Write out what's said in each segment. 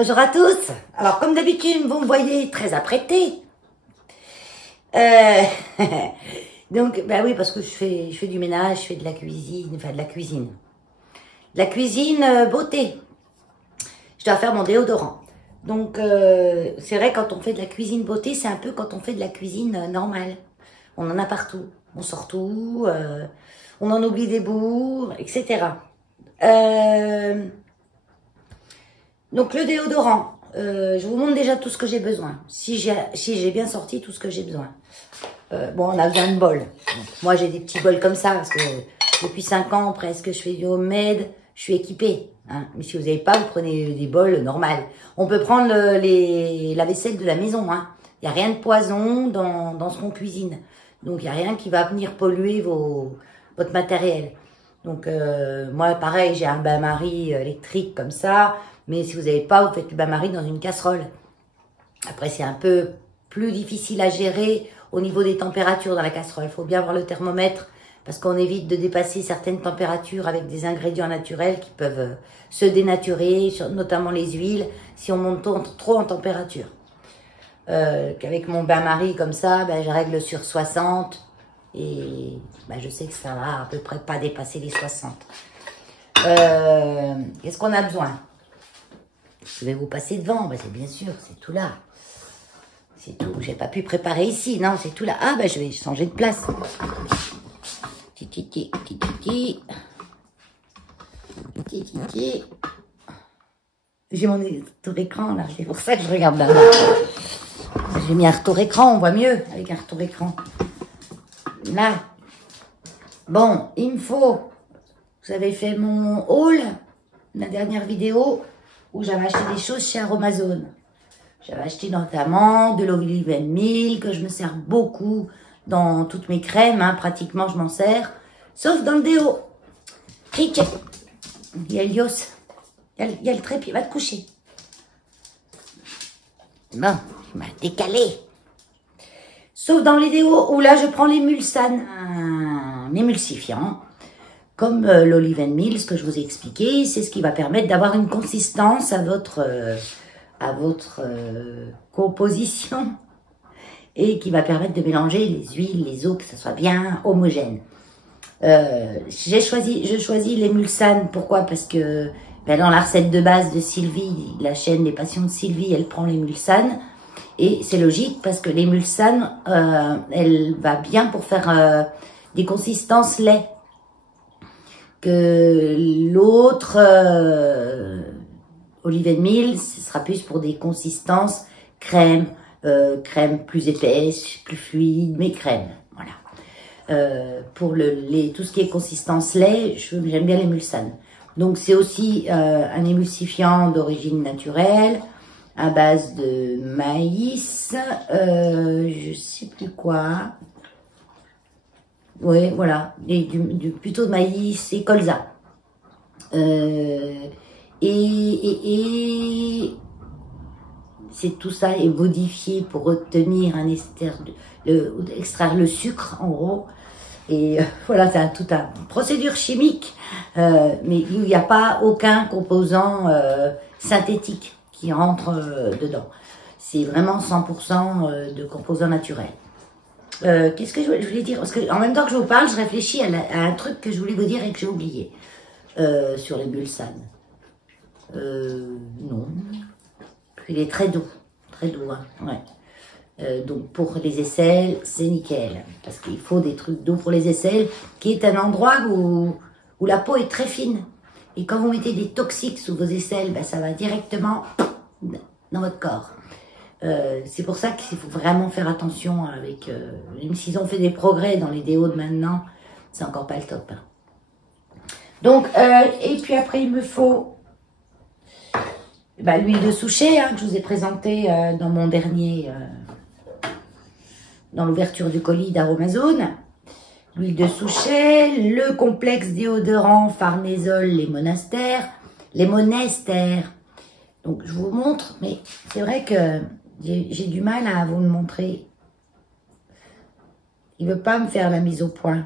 Bonjour à tous. Alors, comme d'habitude, vous me voyez très apprêtée. Donc, bah oui, parce que je fais du ménage, je fais de la cuisine, enfin de la cuisine. De la cuisine beauté. Je dois faire mon déodorant. Donc, c'est vrai, quand on fait de la cuisine beauté, c'est un peu quand on fait de la cuisine normale. On en a partout. On sort tout, on en oublie des bouts, etc. Donc, le déodorant. Je vous montre déjà tout ce que j'ai besoin. Si j'ai bien sorti tout ce que j'ai besoin. Bon, on a besoin de bols. Donc, moi, j'ai des petits bols comme ça parce que depuis 5 ans presque, je fais du homemade. Je suis équipée. Hein. Mais si vous n'avez pas, vous prenez des bols normaux. On peut prendre la vaisselle de la maison. Hein. Il n'y a rien de poison dans ce qu'on cuisine. Donc, il n'y a rien qui va venir polluer votre matériel. Donc, moi, pareil, j'ai un bain-marie électrique comme ça. Mais si vous n'avez pas, vous faites le bain-marie dans une casserole. Après, c'est un peu plus difficile à gérer au niveau des températures dans la casserole. Il faut bien avoir le thermomètre parce qu'on évite de dépasser certaines températures avec des ingrédients naturels qui peuvent se dénaturer, notamment les huiles, si on monte trop en température. Qu'avec mon bain-marie comme ça, ben, je règle sur 60 et ben, je sais que ça va à peu près pas dépasser les 60. Qu'est-ce qu'on a besoin? Je vais vous passer devant, ben c'est bien sûr, c'est tout là. C'est tout, j'ai pas pu préparer ici, non, c'est tout là. Ah, ben je vais changer de place. Titi. J'ai mon retour écran là, c'est pour ça que je regarde là-bas. J'ai mis un retour écran, on voit mieux avec un retour écran. Là. Bon, il me faut, vous avez fait mon haul, la dernière vidéo, où j'avais acheté des choses chez Aromazone. J'avais acheté notamment de l'olive and meal, que je me sers beaucoup dans toutes mes crèmes, hein, pratiquement je m'en sers, sauf dans le déo. Il y a Elios, il y a le trépied, va te coucher. Bon, il m'a décalé. Sauf dans les déos, où là je prends l'émulsane, un émulsifiant, comme l'olive and meal, ce que je vous ai expliqué, c'est ce qui va permettre d'avoir une consistance à votre composition et qui va permettre de mélanger les huiles, les eaux, que ça soit bien homogène. Je choisis l'émulsane, pourquoi? Parce que ben, dans la recette de base de Sylvie, la chaîne Les Passions de Sylvie, elle prend l'émulsane. Et c'est logique parce que l'émulsane, elle va bien pour faire des consistances lait. Que l'autre olive and meal, ce sera plus pour des consistances crème, crème plus épaisse, plus fluide, mais crème, voilà. Pour tout ce qui est consistance lait, j'aime bien l'émulsane. Donc c'est aussi un émulsifiant d'origine naturelle, à base de maïs, je sais plus quoi. Oui, voilà, et plutôt de maïs et colza. Et c'est tout ça est modifié pour obtenir un ester, extraire le sucre en gros. Et voilà, c'est toute une procédure chimique, mais il n'y a pas aucun composant synthétique qui rentre dedans. C'est vraiment 100% de composants naturels. Qu'est-ce que je voulais dire? Parce que en même temps que je vous parle, je réfléchis à un truc que je voulais vous dire et que j'ai oublié sur l'émulsane. Non. Il est très doux, hein, ouais. Donc pour les aisselles, c'est nickel. Parce qu'il faut des trucs doux pour les aisselles, qui est un endroit où la peau est très fine. Et quand vous mettez des toxiques sous vos aisselles, ben, ça va directement dans votre corps. C'est pour ça qu'il faut vraiment faire attention avec... même s'ils ont fait des progrès dans les déos de maintenant, c'est encore pas le top. Hein. Donc, et puis après, il me faut l'huile de souchet, hein, que je vous ai présentée dans mon dernier... dans l'ouverture du colis d'Aromazone. L'huile de souchet, le complexe déodorant Farnesol, les monastères. Donc, je vous montre, mais c'est vrai que... J'ai du mal à vous le montrer. Il veut pas me faire la mise au point.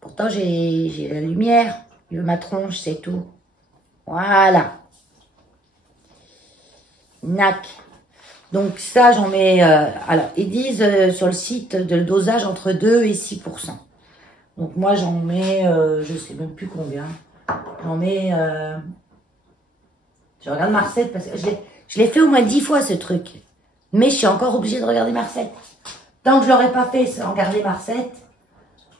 Pourtant, j'ai la lumière. Il veut ma tronche, c'est tout. Voilà. NAC. Donc ça, j'en mets... alors, ils disent sur le site de le dosage entre 2 et 6%. Donc moi, j'en mets... je sais même plus combien. J'en mets... je regarde ma recette parce que je l'ai fait au moins 10 fois, ce truc. Mais je suis encore obligée de regarder ma recette. Tant que je l'aurais pas fait sans regarder ma recette,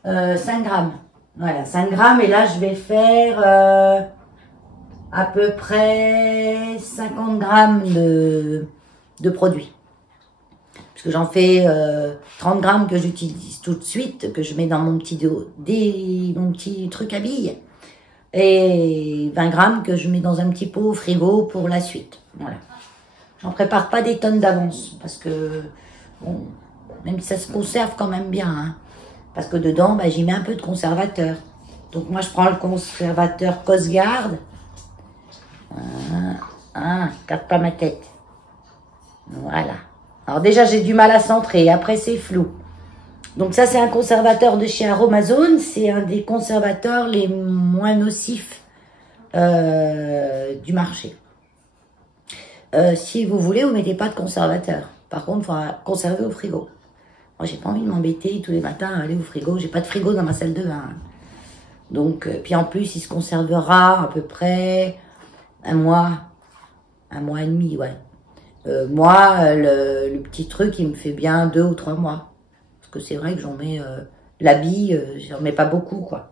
5 grammes. Voilà, 5 grammes. Et là, je vais faire à peu près 50 grammes de produit. Parce que j'en fais 30 grammes que j'utilise tout de suite, que je mets dans mon petit truc à billes. Et 20 grammes que je mets dans un petit pot au frigo pour la suite. Voilà. J'en prépare pas des tonnes d'avance. Parce que, bon, même si ça se conserve quand même bien. Hein, parce que dedans, bah, j'y mets un peu de conservateur. Donc moi, je prends le conservateur Cosgard. Casse pas ma tête. Voilà. Alors déjà, j'ai du mal à centrer. Après, c'est flou. Donc ça, c'est un conservateur de chez Aromazone. C'est un des conservateurs les moins nocifs du marché. Si vous voulez, vous mettez pas de conservateur. Par contre, il faudra conserver au frigo. Moi, j'ai pas envie de m'embêter tous les matins à aller au frigo. J'ai pas de frigo dans ma salle de bain. Donc, puis en plus, il se conservera à peu près un mois et demi, ouais. Moi, le petit truc, il me fait bien 2 ou 3 mois. Parce que c'est vrai que j'en mets... la bille, j'en mets pas beaucoup, quoi.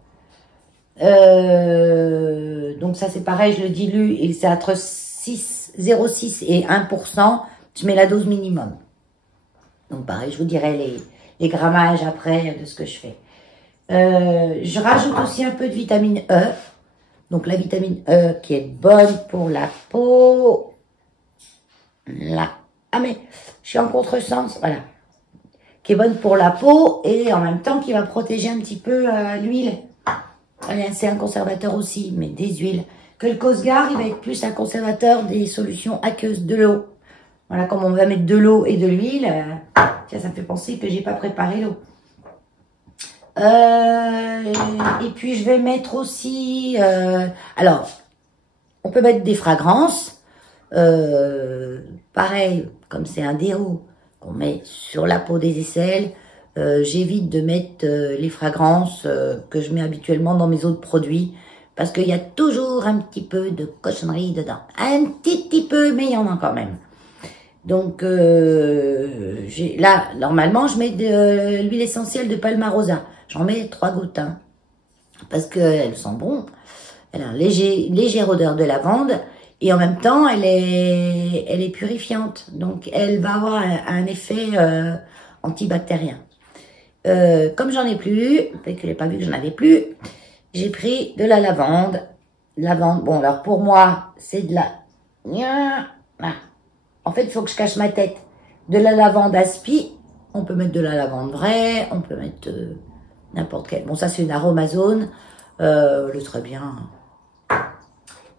Donc ça, c'est pareil, je le dilue. Et c'est entre 0,6 et 1%. Je mets la dose minimum. Donc pareil, je vous dirai les grammages après de ce que je fais. Je rajoute aussi un peu de vitamine E. Donc la vitamine E qui est bonne pour la peau. Là. Ah mais je suis en contresens, voilà. Qui est bonne pour la peau et en même temps qui va protéger un petit peu l'huile. C'est un conservateur aussi, mais des huiles. Que le Cosgard, il va être plus un conservateur des solutions aqueuses, de l'eau. Voilà, comme on va mettre de l'eau et de l'huile, ça me fait penser que j'ai pas préparé l'eau. Et puis je vais mettre aussi, alors, on peut mettre des fragrances, pareil, comme c'est un déo qu'on met sur la peau des aisselles, j'évite de mettre les fragrances que je mets habituellement dans mes autres produits, parce qu'il y a toujours un petit peu de cochonnerie dedans. Un petit peu, mais il y en a quand même. Donc là, normalement, je mets de l'huile essentielle de Palmarosa. J'en mets 3 gouttes, hein, parce qu'elle sent bon. Elle a une légère odeur de lavande et en même temps, elle est purifiante. Donc, elle va avoir un effet antibactérien. Comme j'en ai plus, fait que je n'ai pas vu que j'en avais plus, j'ai pris de la lavande. Lavande, bon, alors pour moi, c'est de la... En fait, il faut que je cache ma tête. De la lavande aspi, on peut mettre de la lavande vraie, on peut mettre n'importe quelle. Bon, ça, c'est une aromazone, le très bien.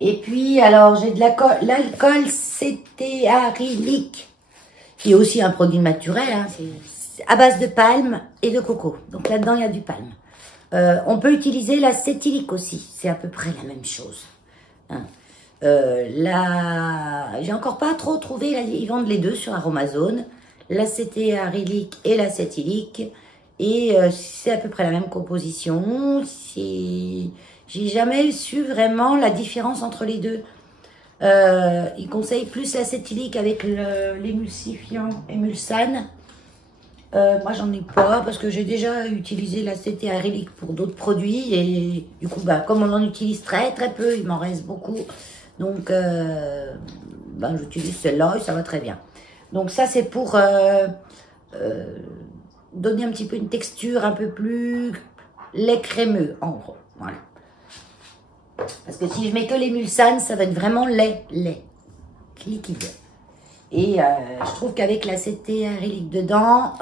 Et puis, alors, j'ai de l'alcool cétéarylique, qui est aussi un produit naturel, hein, c'est à base de palme et de coco. Donc là-dedans, il y a du palme. On peut utiliser l'acétylique aussi, c'est à peu près la même chose. Hein. J'ai encore pas trop trouvé, là, ils vendent les deux sur Aromazone, l'acétéarylique et l'acétylique, et c'est à peu près la même composition. J'ai jamais su vraiment la différence entre les deux. Ils conseillent plus l'acétylique avec l'émulsifiant Emulsan. Moi, j'en ai pas parce que j'ai déjà utilisé l'acétéarylique pour d'autres produits et du coup, bah, comme on en utilise très peu, il m'en reste beaucoup. Donc, ben, j'utilise celle-là et ça va très bien. Donc ça, c'est pour donner un petit peu une texture un peu plus lait crémeux, en gros. Voilà. Parce que si je mets que l'émulsane, ça va être vraiment lait liquide. Et je trouve qu'avec l'acétéarylique dedans,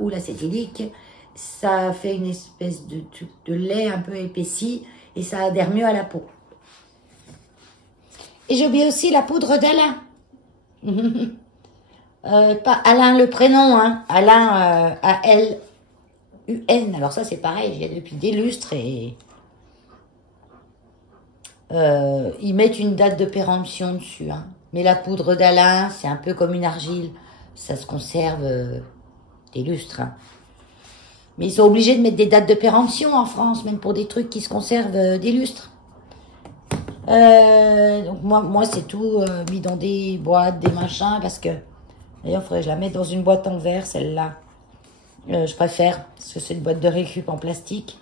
ou l'acétylique, ça fait une espèce de lait un peu épaissi et ça adhère mieux à la peau. Et j'ai oublié aussi la poudre d'Alain. Pas Alain le prénom, hein. Alain, A-L-U-N. Alors ça, c'est pareil, j'ai depuis des lustres et... ils mettent une date de péremption dessus, hein. Mais la poudre d'Alain, c'est un peu comme une argile. Ça se conserve des lustres. Hein. Mais ils sont obligés de mettre des dates de péremption en France, même pour des trucs qui se conservent des lustres. Donc moi c'est tout mis dans des boîtes, des machins, parce que... D'ailleurs, il faudrait que je la mette dans une boîte en verre, celle-là. Je préfère, parce que c'est une boîte de récup en plastique.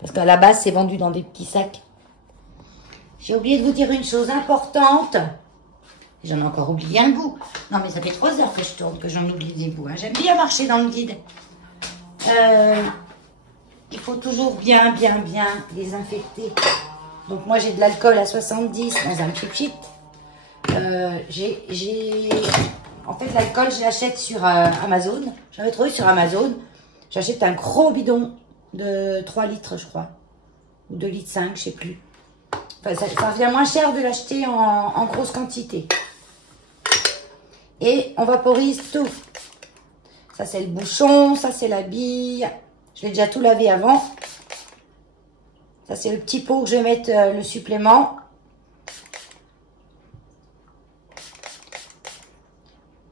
Parce qu'à la base, c'est vendu dans des petits sacs. J'ai oublié de vous dire une chose importante. J'en ai encore oublié un bout. Non, mais ça fait 3 heures que je tourne, que j'en oublie des bouts. Hein. J'aime bien marcher dans le vide. Il faut toujours bien désinfecter. Donc, moi, j'ai de l'alcool à 70 dans un pchit. En fait, l'alcool, je l'achète sur Amazon. J'avais trouvé sur Amazon. J'achète un gros bidon de 3 litres, je crois. Ou 2 litres 5, je sais plus. Enfin, ça revient moins cher de l'acheter en grosse quantité. Et on vaporise tout. Ça, c'est le bouchon. Ça, c'est la bille. Je l'ai déjà tout lavé avant. Ça, c'est le petit pot que je vais mettre le supplément.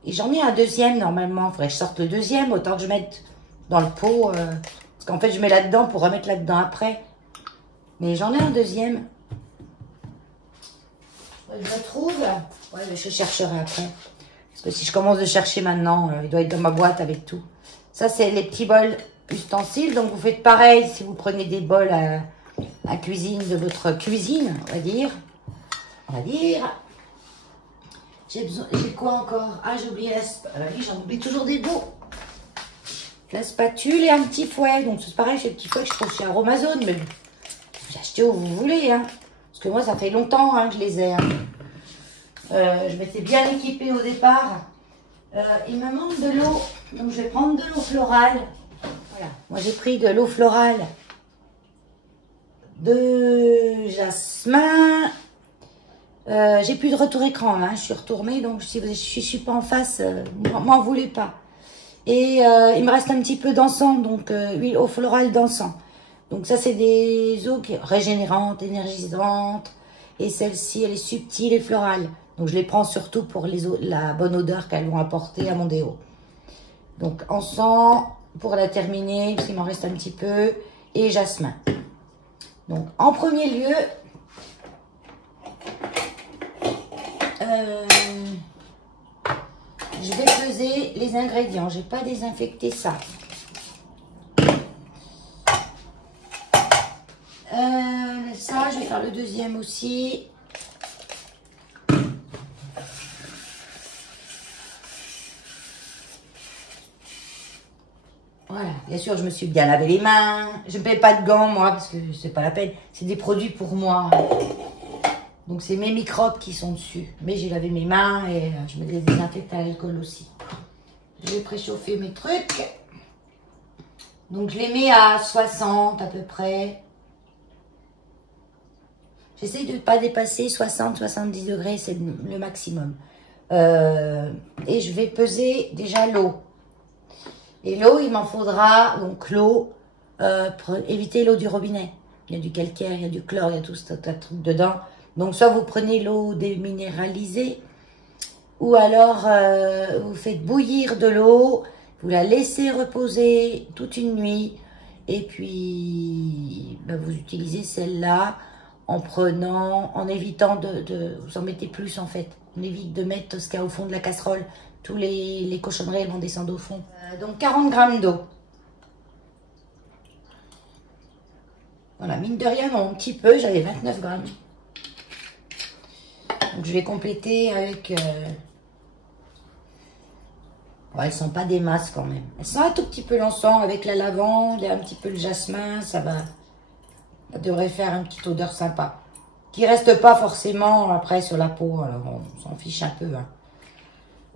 Et j'en ai un deuxième, normalement. Il faudrait que je sorte le deuxième, autant que je mette dans le pot. Parce qu'en fait, je mets là-dedans pour remettre là-dedans après. Mais j'en ai un deuxième. Je le trouve. Ouais, mais je chercherai après. Parce que si je commence de chercher maintenant, il doit être dans ma boîte avec tout. Ça, c'est les petits bols ustensiles. Donc, vous faites pareil si vous prenez des bols à cuisine de votre cuisine, on va dire. J'ai quoi encore? Ah, j'ai oublié la spatule. Oui, j'en oublie toujours des beaux. La spatule et un petit fouet. Donc, c'est pareil, c'est le petit fouet que je trouve chez Amazon. Mais vous achetez où vous voulez. Hein. Parce que moi, ça fait longtemps hein, que je les ai. Hein. Je m'étais bien équipée au départ. Il me manque de l'eau. Donc, je vais prendre de l'eau florale. Voilà. Moi, j'ai pris de l'eau florale de jasmin. J'ai plus de retour écran, hein. Je suis retournée, donc si je suis pas en face, m'en voulez pas. Et il me reste un petit peu d'encens, donc huile eau florale d'encens. Donc ça, c'est des eaux régénérantes, énergisantes. Et celle-ci, elle est subtile et florale. Donc je les prends surtout pour la bonne odeur qu'elles vont apporter à mon déo. Donc encens, pour la terminer, parce qu'il m'en reste un petit peu, et jasmin. Donc en premier lieu... je vais peser les ingrédients. J'ai pas désinfecté ça. Ça, je vais faire le deuxième aussi. Voilà. Bien sûr, je me suis bien lavé les mains. Je ne paie pas de gants, moi, parce que c'est pas la peine. C'est des produits pour moi. Donc, c'est mes microbes qui sont dessus. Mais j'ai lavé mes mains et je me les désinfecte à l'alcool aussi. Je vais préchauffer mes trucs. Donc, je les mets à 60 à peu près. J'essaie de ne pas dépasser 60-70 degrés, c'est le maximum. Et je vais peser déjà l'eau. Et l'eau, il m'en faudra, donc l'eau, pour éviter l'eau du robinet. Il y a du calcaire, il y a du chlore, il y a tout ce tas de trucs dedans. Donc, soit vous prenez l'eau déminéralisée, ou alors vous faites bouillir de l'eau, vous la laissez reposer toute une nuit, et puis ben, vous utilisez celle-là en évitant vous en mettez plus en fait. On évite de mettre ce qu'il y a au fond de la casserole. Tous les cochonneries elles vont descendre au fond. Donc 40 grammes d'eau. Voilà, mine de rien, non, un petit peu, j'avais 29 grammes. Donc je vais compléter avec... Ouais, elles ne sont pas des masses quand même. Elles sont un tout petit peu l'encens avec la lavande et un petit peu le jasmin. Ça devrait faire une petite odeur sympa. Qui reste pas forcément après sur la peau. Alors on s'en fiche un peu. Hein.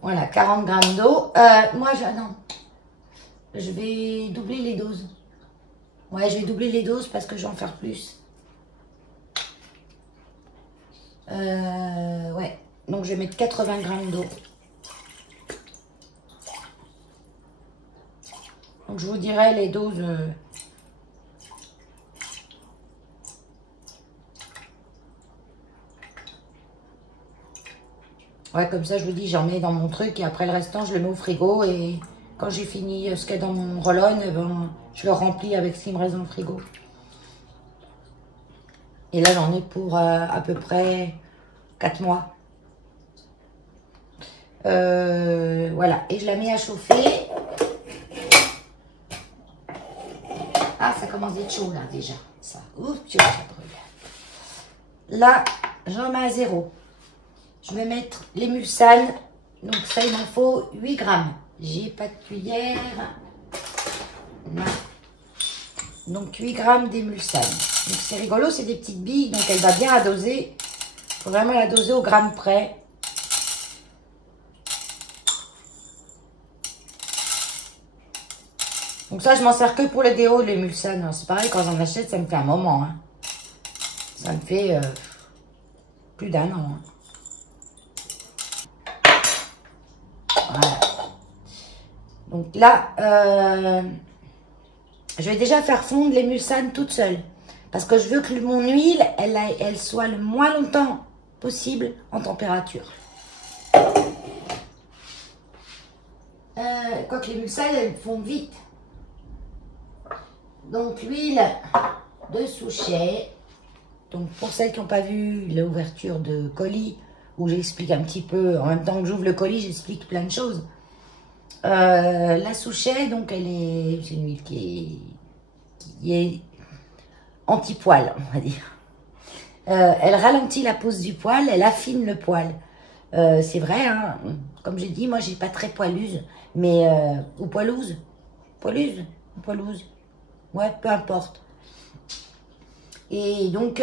Voilà, 40 grammes d'eau. Moi, non. Je vais doubler les doses. Ouais, je vais doubler les doses parce que je vais en faire plus. Ouais. Donc, je vais mettre 80 grammes d'eau. Donc, je vous dirai les doses. Ouais, comme ça, je vous dis, j'en mets dans mon truc et après le restant, je le mets au frigo. Et quand j'ai fini ce qu'il y a dans mon roll-on, ben, je le remplis avec ce qui me reste dans le frigo. Et là, j'en ai pour à peu près 4 mois. Voilà, et je la mets à chauffer. Ah, ça commence à être chaud là déjà. Ça, ouf, ça brûle. Là, j'en mets à 0. Je vais mettre les mulsanes. Donc ça, il m'en faut 8 grammes. J'ai pas de cuillère. Non. Donc 8 grammes d'émulsane. Donc c'est rigolo, c'est des petites billes, donc elle va bien à doser. Il faut vraiment la doser au gramme près. Donc ça, je m'en sers que pour le déo, l'émulsane. C'est pareil, quand j'en achète, ça me fait un moment. Hein. Ça me fait plus d'1 an. Hein. Voilà. Donc là, je vais déjà faire fondre l'émulsane toute seule. Parce que je veux que mon huile, elle soit le moins longtemps possible en température. Quoique l'émulsane, elle fond vite. Donc l'huile de Souchet. Donc pour celles qui n'ont pas vu l'ouverture de colis, où j'explique un petit peu, en même temps que j'ouvre le colis, j'explique plein de choses. La Souchet, donc c'est une huile qui est anti-poil, on va dire. Elle ralentit la pousse du poil, elle affine le poil. C'est vrai, hein, comme j'ai dit, moi j'ai pas très poiluze, mais ou poilouse, poiluze, ou poilouse, ouais, peu importe. Et donc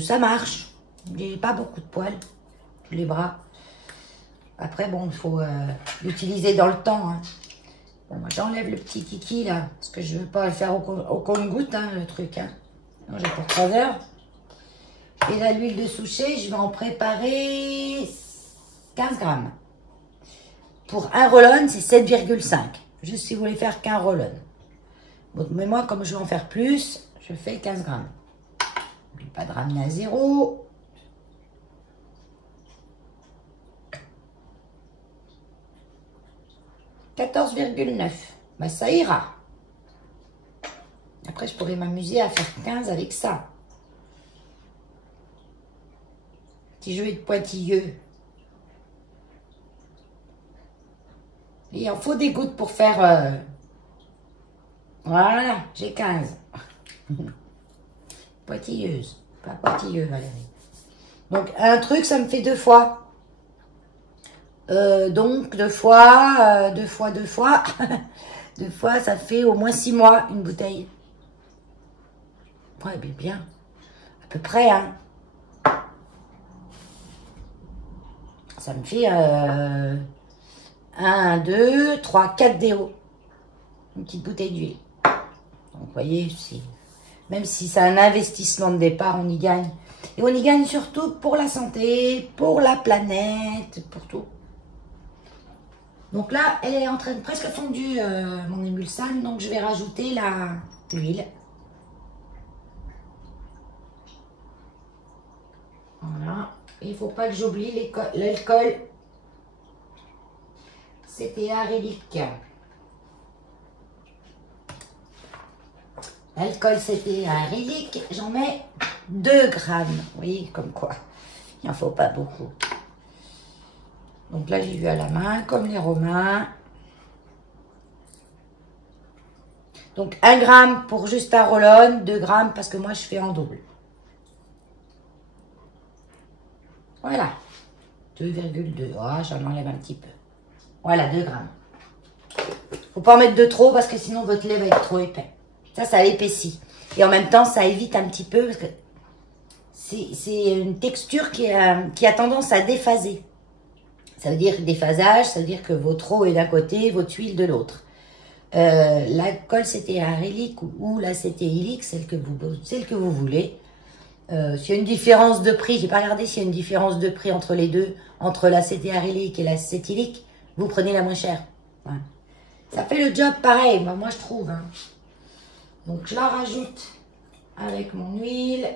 ça marche. J'ai pas beaucoup de poils sur les bras. Après bon, il faut l'utiliser dans le temps. Hein. Bon, moi j'enlève le petit kiki là, parce que je veux pas le faire au compte-goutte, hein, le truc. Hein. Non, j'ai pour 3 heures. Et là, l'huile de Souchet, je vais en préparer 15 grammes. Pour un roll-on, c'est 7,5. Juste si vous voulez faire qu'un roll-on. Bon, mais moi, comme je vais en faire plus, je fais 15 grammes. N'oublie pas de ramener à 0. « 14,9. Ben, ça ira. Après, je pourrais m'amuser à faire 15 avec ça. Petit jeu de pointilleux. Il en faut des gouttes pour faire... Voilà, j'ai 15. Pointilleuse. Pas pointilleux, Valérie. Donc, un truc, ça me fait 2 fois. Donc, 2 fois, 2 fois, 2 fois. 2 fois, ça fait au moins 6 mois, une bouteille. Ouais, bien. À peu près, hein. Ça me fait 1, 2, 3, 4 déos. Une petite bouteille d'huile. Donc, vous voyez, même si c'est un investissement de départ, on y gagne. Et on y gagne surtout pour la santé, pour la planète, pour tout. Donc là, elle est en train de presque fondu, mon émulsane. Donc, je vais rajouter l'huile. Voilà. Il ne faut pas que j'oublie l'alcool. C'était arélique. L'alcool, c'était arélique. J'en mets 2 grammes. Vous voyez, comme quoi. Il n'en faut pas beaucoup. Donc là, j'ai vu à la main, comme les Romains. Donc 1 gramme pour juste un roll-on, 2 grammes parce que moi, je fais en double. Voilà. 2,2. Oh, j'en enlève un petit peu. Voilà, 2 grammes. Faut pas en mettre de trop parce que sinon votre lait va être trop épais. Ça épaissit. Et en même temps, ça évite un petit peu parce que c'est une texture qui a tendance à déphaser. Ça veut dire déphasage, ça veut dire que votre eau est d'un côté, votre huile de l'autre. L'alcool c'était arélique ou l'acétéhylique, celle que vous voulez. S'il y a une différence de prix, j'ai pas regardé s'il y a une différence de prix entre les deux, entre l'acétéarylique et l'acétylique, vous prenez la moins chère. Ouais. Ça fait le job pareil, moi je trouve. Hein. Donc je la rajoute avec mon huile.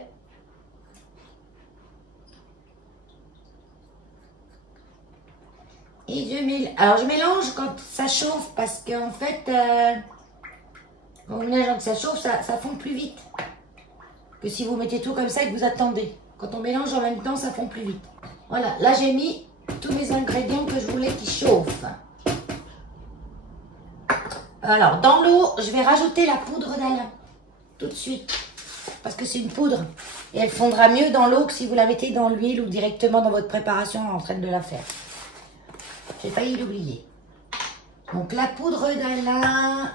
je mélange. Alors, je mélange quand ça chauffe parce qu'en fait, quand vous mélangeez que ça chauffe, ça fond plus vite que si vous mettez tout comme ça et que vous attendez. Quand on mélange en même temps, ça fond plus vite. Voilà, là j'ai mis tous mes ingrédients que je voulais qui chauffent. Alors, dans l'eau, je vais rajouter la poudre d'Alain tout de suite. Parce que c'est une poudre. Et elle fondra mieux dans l'eau que si vous la mettez dans l'huile ou directement dans votre préparation en train de la faire. J'ai failli l'oublier. Donc la poudre d'Alain,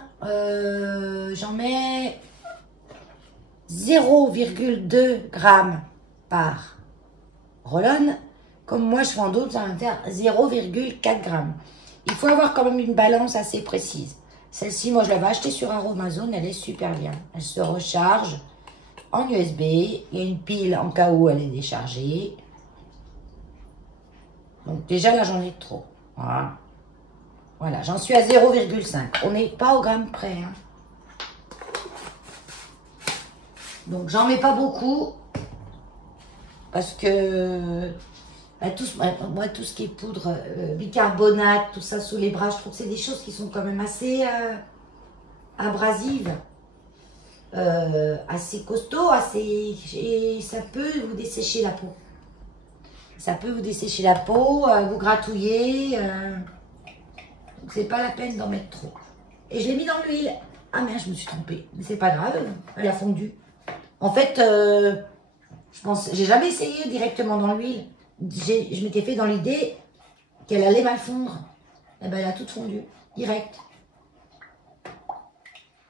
j'en mets 0,2 g par rollon. Comme moi je fais en double, ça va me faire 0,4 g. Il faut avoir quand même une balance assez précise. Celle-ci, moi je l'avais achetée sur Aromazone, elle est super bien. Elle se recharge en USB. Il y a une pile en cas où elle est déchargée. Donc déjà là j'en ai trop. Voilà. Voilà, j'en suis à 0,5. On n'est pas au gramme près. Hein. Donc j'en mets pas beaucoup. Parce que moi tout ce qui est poudre, bicarbonate, tout ça sous les bras, je trouve que c'est des choses qui sont quand même assez abrasives. Assez costaud, et ça peut vous dessécher la peau. Ça peut vous dessécher la peau, vous gratouiller. Donc c'est pas la peine d'en mettre trop. Et je l'ai mis dans l'huile. Ah merde, je me suis trompée. Mais c'est pas grave, elle a fondu. En fait, je pense, j'ai jamais essayé directement dans l'huile. Je m'étais fait dans l'idée qu'elle allait mal fondre. Et ben elle a toute fondu, direct.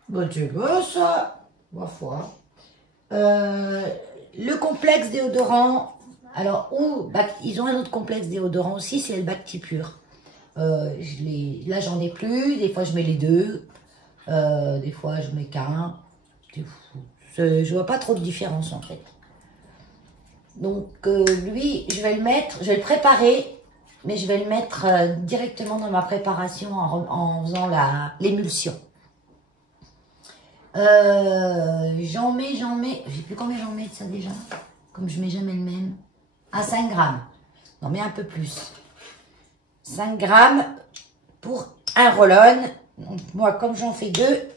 Bon, tu vois ça. Ma foi. Le complexe déodorant, alors, ils ont un autre complexe déodorant aussi, c'est le Bactipure. Là, j'en ai plus, des fois je mets les deux, des fois je mets qu'un. Je vois pas trop de différence en fait. Donc, lui, je vais le préparer, mais je vais le mettre directement dans ma préparation en faisant l'émulsion. J'en mets, je sais plus combien j'en mets de ça déjà, comme je mets jamais le même, à 5 grammes, j'en mets un peu plus, 5 grammes pour un roll-on. Donc moi comme j'en fais deux,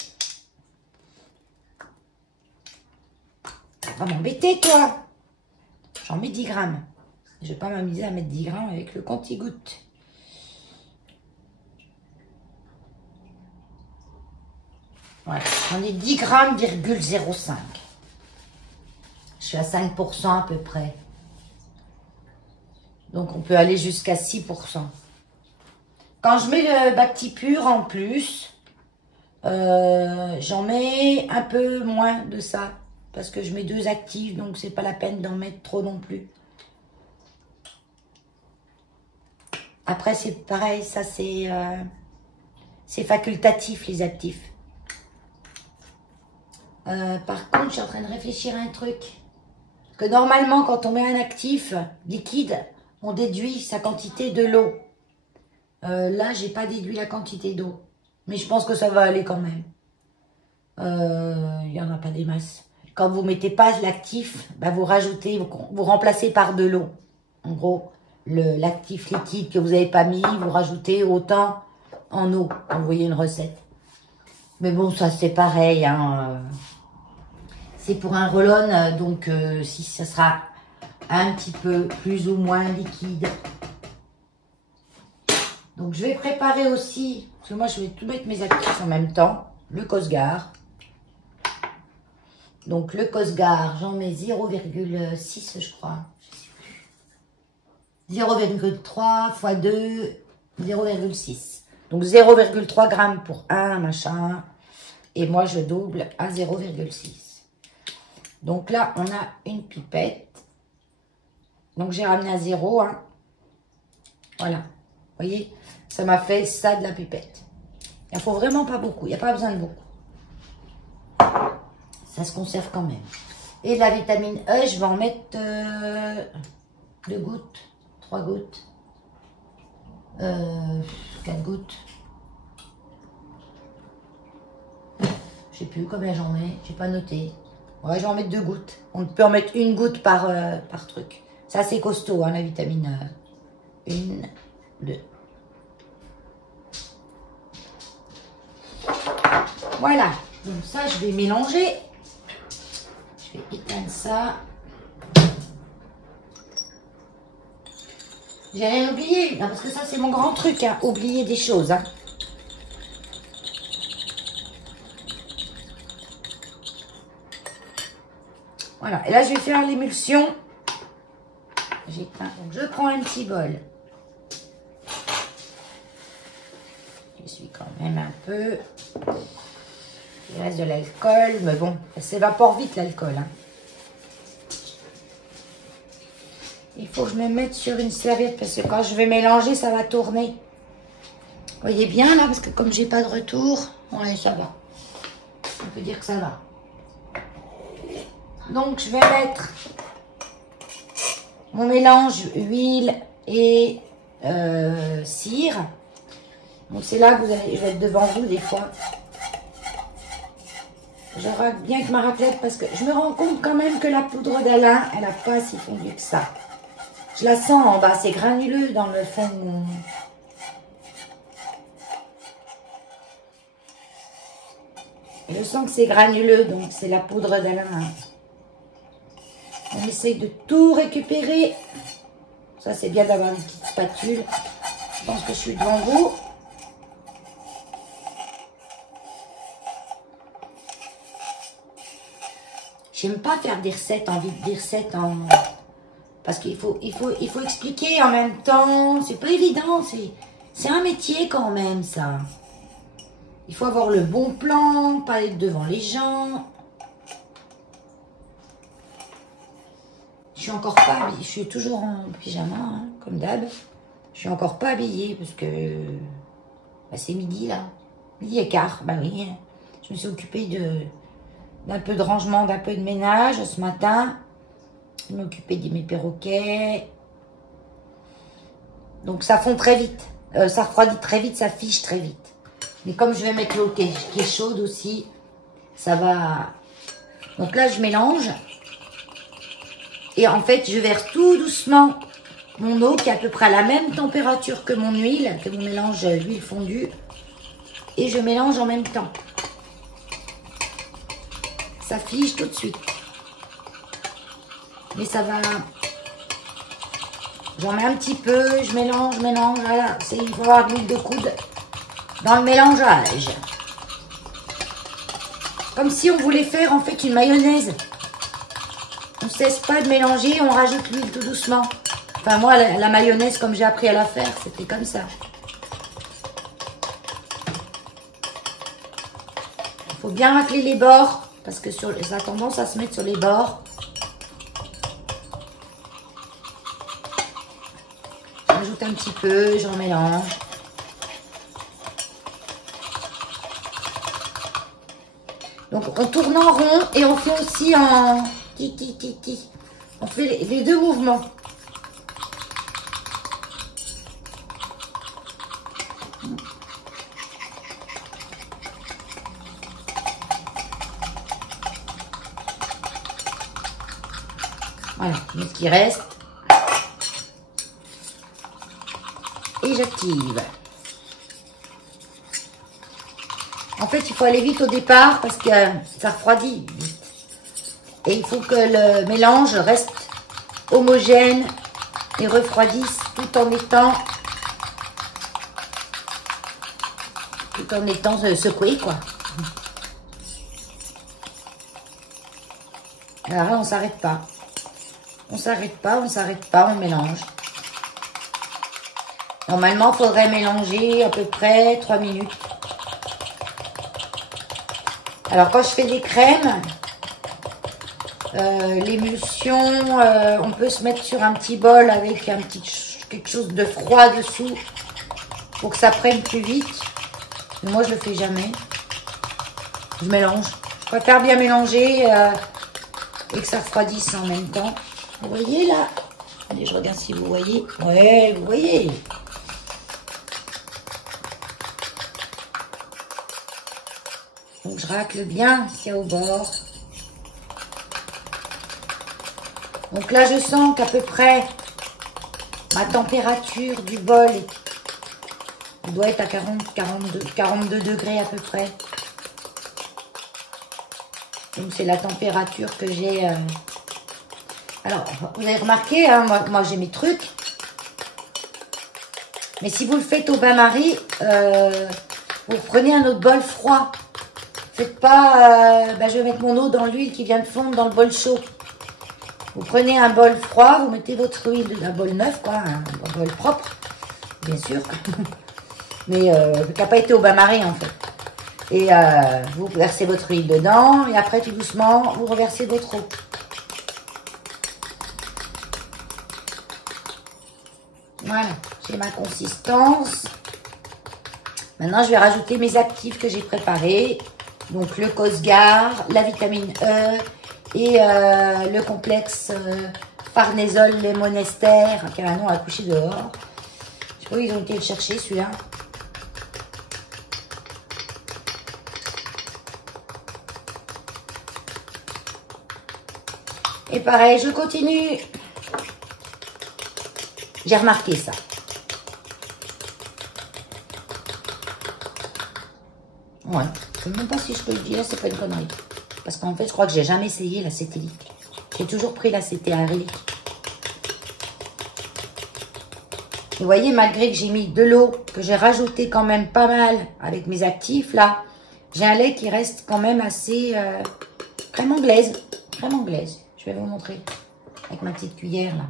ça va m'embêter toi, j'en mets 10 grammes, je vais pas m'amuser à mettre 10 grammes avec le compte-gouttes. Voilà, j'en ai 10 grammes, 0,05. Je suis à 5% à peu près. Donc, on peut aller jusqu'à 6%. Quand je mets le Bactipure en plus, j'en mets un peu moins de ça. Parce que je mets 2 actifs, donc c'est pas la peine d'en mettre trop non plus. Après, c'est pareil, ça c'est facultatif, les actifs. Par contre, je suis en train de réfléchir à un truc. Parce que normalement, quand on met un actif liquide, on déduit sa quantité de l'eau. Là, j'ai pas déduit la quantité d'eau. Mais je pense que ça va aller quand même. Il n'y en a pas des masses. Quand vous mettez pas l'actif, bah vous rajoutez, vous remplacez par de l'eau. En gros, l'actif liquide que vous n'avez pas mis, vous rajoutez autant en eau. Quand vous voyez une recette. Mais bon, ça c'est pareil, hein. C'est pour un roll-on, donc si ça sera un petit peu plus ou moins liquide. Donc je vais préparer aussi, parce que moi je vais tout mettre mes actifs en même temps, le Cosgar. Donc le Cosgar, j'en mets 0,6 je crois, je sais plus. 0,3 x 2, 0,6. Donc 0,3 g pour un machin. Et moi je double à 0,6. Donc là, on a une pipette. Donc, j'ai ramené à 0. Hein. Voilà. Vous voyez, ça m'a fait ça de la pipette. Il ne faut vraiment pas beaucoup. Il n'y a pas besoin de beaucoup. Ça se conserve quand même. Et de la vitamine E, je vais en mettre 2 gouttes, 3 gouttes, 4 gouttes. Je sais plus combien j'en mets. J'ai pas noté. Ouais, je vais en mettre 2 gouttes. On peut en mettre 1 goutte par truc. Ça, c'est costaud, hein, la vitamine 1, 2. Voilà. Donc ça, je vais mélanger. Je vais éteindre ça. J'ai rien oublié. Non, parce que ça, c'est mon grand truc. Hein, oublier des choses. Hein. Voilà. Et là, je vais faire l'émulsion. J'éteins. Donc, je prends un petit bol. Je suis quand même un peu... Il reste de l'alcool, mais bon, ça s'évapore vite l'alcool. Hein. Il faut que je me mette sur une serviette parce que quand je vais mélanger, ça va tourner. Vous voyez bien là, parce que comme j'ai pas de retour, ouais, ça va. On peut dire que ça va. Donc je vais mettre mon mélange huile et cire. Donc c'est là que vous allez, je vais être devant vous des fois. Je racle bien avec ma raclette parce que je me rends compte quand même que la poudre d'Alain, elle n'a pas si fondu que ça. Je la sens en bas, c'est granuleux dans le fond. Je sens que c'est granuleux, donc c'est la poudre d'Alain. On essaye de tout récupérer. Ça, c'est bien d'avoir une petite spatule. Je pense que je suis devant vous. J'aime pas faire des recettes en vide, des recettes en... Parce qu'il faut expliquer en même temps. C'est pas évident, c'est un métier quand même, ça. Il faut avoir le bon plan, pas être devant les gens. Je suis encore pas habillée, je suis toujours en pyjama, hein, comme d'hab. Je suis encore pas habillée parce que bah, c'est midi là. Midi et quart, bah oui. Je me suis occupée d'un peu de rangement, d'un peu de ménage ce matin. Je m'occupais de mes perroquets. Donc ça fond très vite. Ça refroidit très vite, ça fiche très vite. Mais comme je vais mettre l'eau qui est chaude aussi, ça va... Donc là, je mélange. Et en fait, je verse tout doucement mon eau qui est à peu près à la même température que mon huile, que mon mélange huile fondue. Et je mélange en même temps. Ça fige tout de suite. Mais ça va... J'en mets un petit peu, je mélange, voilà. Il faut avoir de l'huile de coude dans le mélangeage. Comme si on voulait faire en fait une mayonnaise. On ne cesse pas de mélanger, on rajoute l'huile tout doucement. Enfin moi, la mayonnaise, comme j'ai appris à la faire, c'était comme ça. Il faut bien racler les bords, parce que ça a tendance à se mettre sur les bords. J'ajoute un petit peu, j'en mélange. Donc on tourne en rond et on fait aussi en ti. On fait les deux mouvements. Voilà, je mets ce qui reste. Et j'active. En fait, il faut aller vite au départ parce que ça refroidit vite. Et il faut que le mélange reste homogène et refroidisse tout en étant secoué, quoi. Alors là, on s'arrête pas. On s'arrête pas, on mélange. Normalement, il faudrait mélanger à peu près 3 minutes. Alors, quand je fais des crèmes, l'émulsion, on peut se mettre sur un petit bol avec quelque chose de froid dessous pour que ça prenne plus vite. Mais moi, je le fais jamais. Je mélange. Je préfère bien mélanger et que ça refroidisse en même temps. Vous voyez là? Allez, je regarde si vous voyez. Ouais, vous voyez. Donc, je racle bien ce qu'il y a au bord. Donc là, je sens qu'à peu près ma température du bol doit être à 42 degrés à peu près. Donc c'est la température que j'ai. Alors, vous avez remarqué, hein, moi j'ai mes trucs. Mais si vous le faites au bain-marie, vous prenez un autre bol froid. Faites pas, je vais mettre mon eau dans l'huile qui vient de fondre dans le bol chaud. Vous prenez un bol froid, vous mettez votre huile dans un bol neuf, quoi, un bol propre, bien sûr. Mais qui n'a pas été au bain-marie en fait. Et vous versez votre huile dedans et après tout doucement, vous reversez votre eau. Voilà, j'ai ma consistance. Maintenant, je vais rajouter mes actifs que j'ai préparés. Donc, le Cosgar, la vitamine E et le complexe Farnesol Lémonester, qui a un nom à coucher dehors. Je sais pas où ils ont été le chercher, celui-là. Et pareil, je continue. J'ai remarqué ça. Ouais, je ne sais même pas si je peux le dire, c'est pas une connerie. Parce qu'en fait, je crois que j'ai jamais essayé l'acétylique. J'ai toujours pris l'acétylique. Vous voyez, malgré que j'ai mis de l'eau, que j'ai rajouté quand même pas mal avec mes actifs, là, j'ai un lait qui reste quand même assez crème anglaise. Crème anglaise. Je vais vous montrer avec ma petite cuillère, là.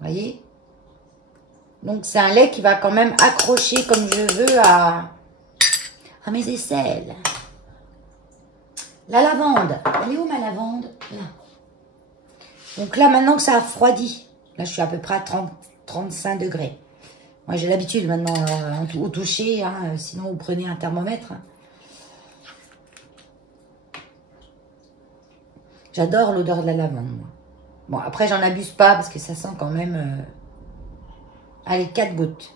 Vous voyez? Donc, c'est un lait qui va quand même accrocher comme je veux à mes aisselles. La lavande. Elle est où ma lavande? Là. Donc là, maintenant que ça a refroidi, là, je suis à peu près à 35 degrés. Moi, j'ai l'habitude maintenant au toucher, hein, sinon vous prenez un thermomètre. Hein. J'adore l'odeur de la lavande, moi. Bon, après, j'en abuse pas parce que ça sent quand même... Allez, 4 gouttes.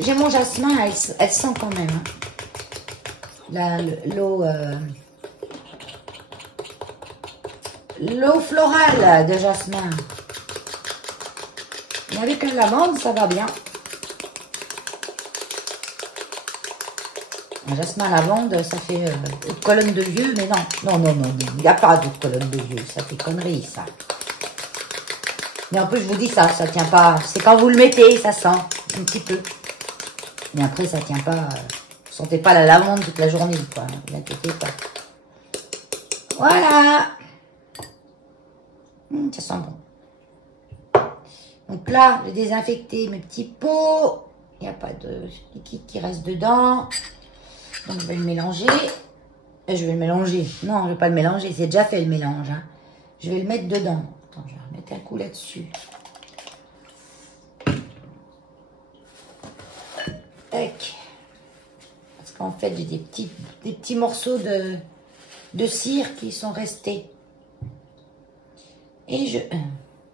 J'ai mon jasmin, elle sent quand même. Hein. L'eau florale de jasmin. Mais avec la lavande, ça va bien. Un jasmin lavande, ça fait une colonne de vieux, mais non, il n'y a pas de colonne de vieux, ça fait connerie, ça. Mais en plus, je vous dis ça tient pas, c'est quand vous le mettez, ça sent un petit peu. Mais après, ça tient pas, vous sentez pas la lavande toute la journée, quoi, ne vous inquiétez pas. Voilà. Ça sent bon. Donc là, j'ai désinfecté mes petits pots, il n'y a pas de liquide qui reste dedans. Donc, je vais le mélanger. Et je vais le mélanger. Non, je ne vais pas le mélanger. C'est déjà fait le mélange. Hein. Je vais le mettre dedans. Attends, je vais remettre un coup là-dessus. Tac. Parce qu'en fait, j'ai des petits morceaux de cire qui sont restés. Et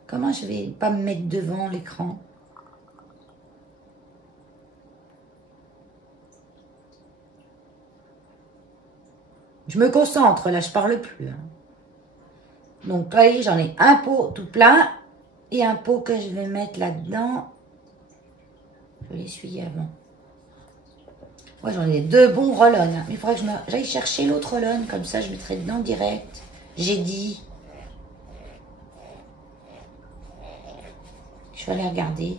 comment je vais pas me mettre devant l'écran ? Je me concentre, là, je parle plus. Hein. Donc, là, j'en ai un pot tout plein et un pot que je vais mettre là-dedans. Je vais l'essuyer avant. Ouais, j'en ai 2 bons roll-on. Hein. Mais il faudrait que j'aille chercher l'autre roll-on. Comme ça, je mettrai dedans direct. J'ai dit. Je vais aller regarder.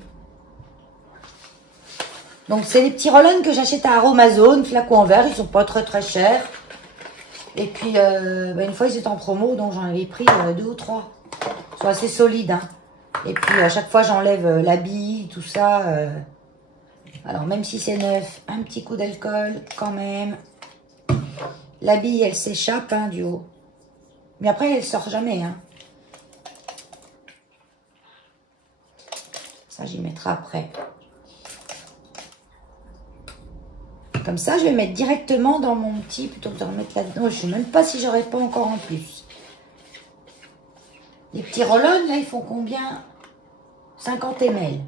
Donc, c'est les petits roll-on que j'achète à Aromazone. Flacons en verre. Ils sont pas très chers. Et puis, une fois, ils étaient en promo, donc j'en avais pris 2 ou 3. Ils sont assez solides. Hein. Et puis, à chaque fois, j'enlève la bille, tout ça. Alors, même si c'est neuf, un petit coup d'alcool, quand même. La bille, elle s'échappe hein, du haut. Mais après, elle sort jamais. Hein. Ça, j'y mettrai après. Comme ça, je vais le mettre directement dans mon petit, plutôt que de remettre là-dedans. Je ne sais même pas si j'aurais pas encore en plus. Les petits roll-on, là, ils font combien? 50 ml.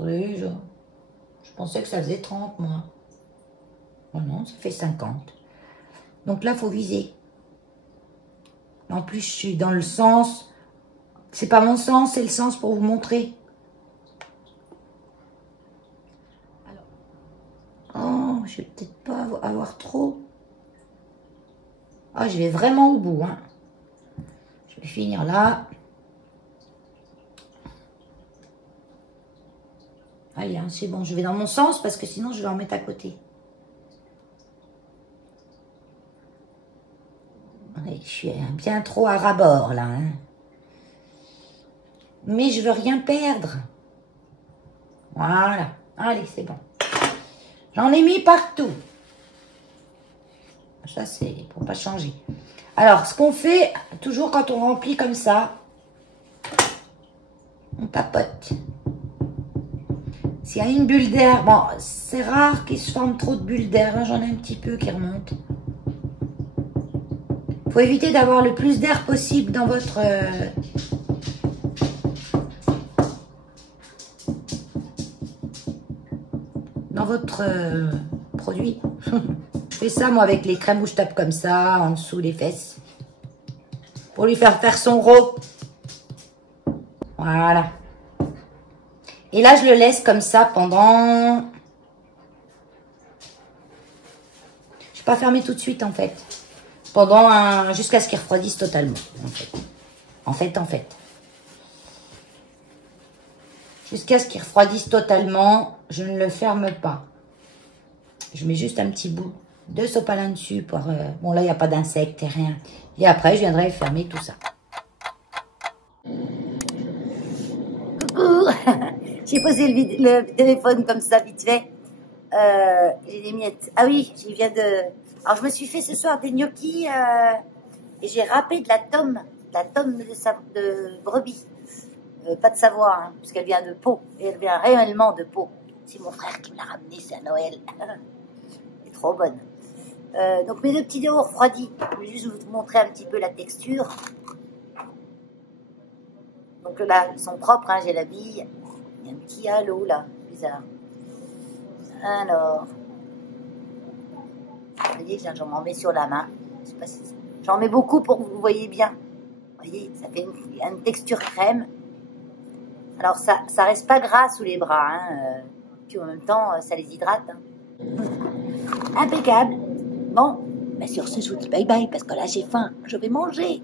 Je pensais que ça faisait 30, moi. Oh non, ça fait 50. Donc là, il faut viser. En plus, je suis dans le sens... C'est pas mon sens, c'est le sens pour vous montrer. je vais peut-être pas avoir trop. Ah, je vais vraiment au bout, hein. Je vais finir là. Allez, hein, c'est bon, je vais dans mon sens parce que sinon je vais en mettre à côté. Allez, je suis bien trop à ras-bord là, hein. Mais je veux rien perdre. Voilà. Allez, c'est bon. J'en ai mis partout. Ça, c'est pour pas changer. Alors, ce qu'on fait, toujours quand on remplit comme ça, on tapote. S'il y a une bulle d'air, bon, c'est rare qu'il se forme trop de bulles d'air. Là, j'en ai un petit peu qui remontent. Il faut éviter d'avoir le plus d'air possible dans votre... produit. Je fais ça, moi, avec les crèmes où je tape comme ça, en dessous les fesses. Pour lui faire son rot. Voilà. Et là, je le laisse comme ça pendant... Je ne vais pas fermer tout de suite, en fait. Pendant jusqu'à ce qu'il refroidisse totalement, en fait. Jusqu'à ce qu'il refroidisse totalement, je ne le ferme pas. Je mets juste un petit bout de sopalin dessus. Pour, bon, là, il n'y a pas d'insectes et rien. Et après, je viendrai fermer tout ça. Coucou. J'ai posé le téléphone comme ça, vite fait. J'ai des miettes. Ah oui, je viens de... Alors, je me suis fait ce soir des gnocchis et j'ai râpé de la tome de brebis. Pas de Savoie, hein, puisqu'elle vient de Pau. Et elle vient réellement de Pau. C'est mon frère qui me l'a ramenée, c'est à Noël. Elle est trop bonne. Donc mes deux petits déos refroidis. Je vais juste vous montrer un petit peu la texture. Donc là, ils sont propres, hein, j'ai la bille. Il y a un petit halo là, bizarre. Alors, vous voyez, j'en m'en mets sur la main. Je sais pas si j'en mets beaucoup pour que vous voyez bien. Vous voyez, ça fait une texture crème. Alors, ça reste pas gras sous les bras, hein, puis en même temps, ça les hydrate. Hein. Impeccable. Bon, ben sur ce, je vous dis bye bye, parce que là, j'ai faim, je vais manger.